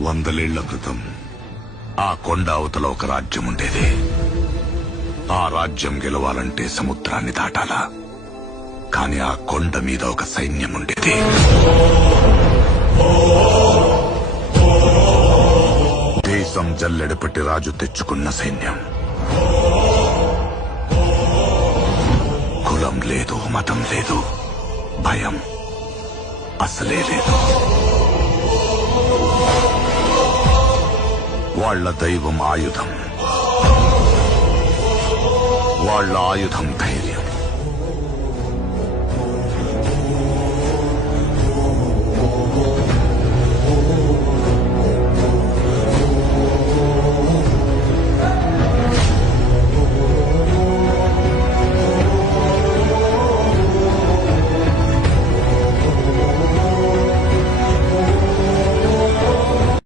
వందలేళ్ల క్రితం ఆ కొండ అవతల ఒక రాజ్యం ఉండేది. ఆ రాజ్యం గెలవాలంటే సముద్రాన్ని దాటాలా. కాని ఆ కొండ మీద ఒక సైన్యం ఉండేది. దేశం జల్లెడపట్టి రాజు తెచ్చుకున్న సైన్యం. కులం లేదు, మతం లేదు, భయం అసలే లేదు. వాళ్ల దైవం ఆయుధం, వాళ్ల ఆయుధం ధైర్యం.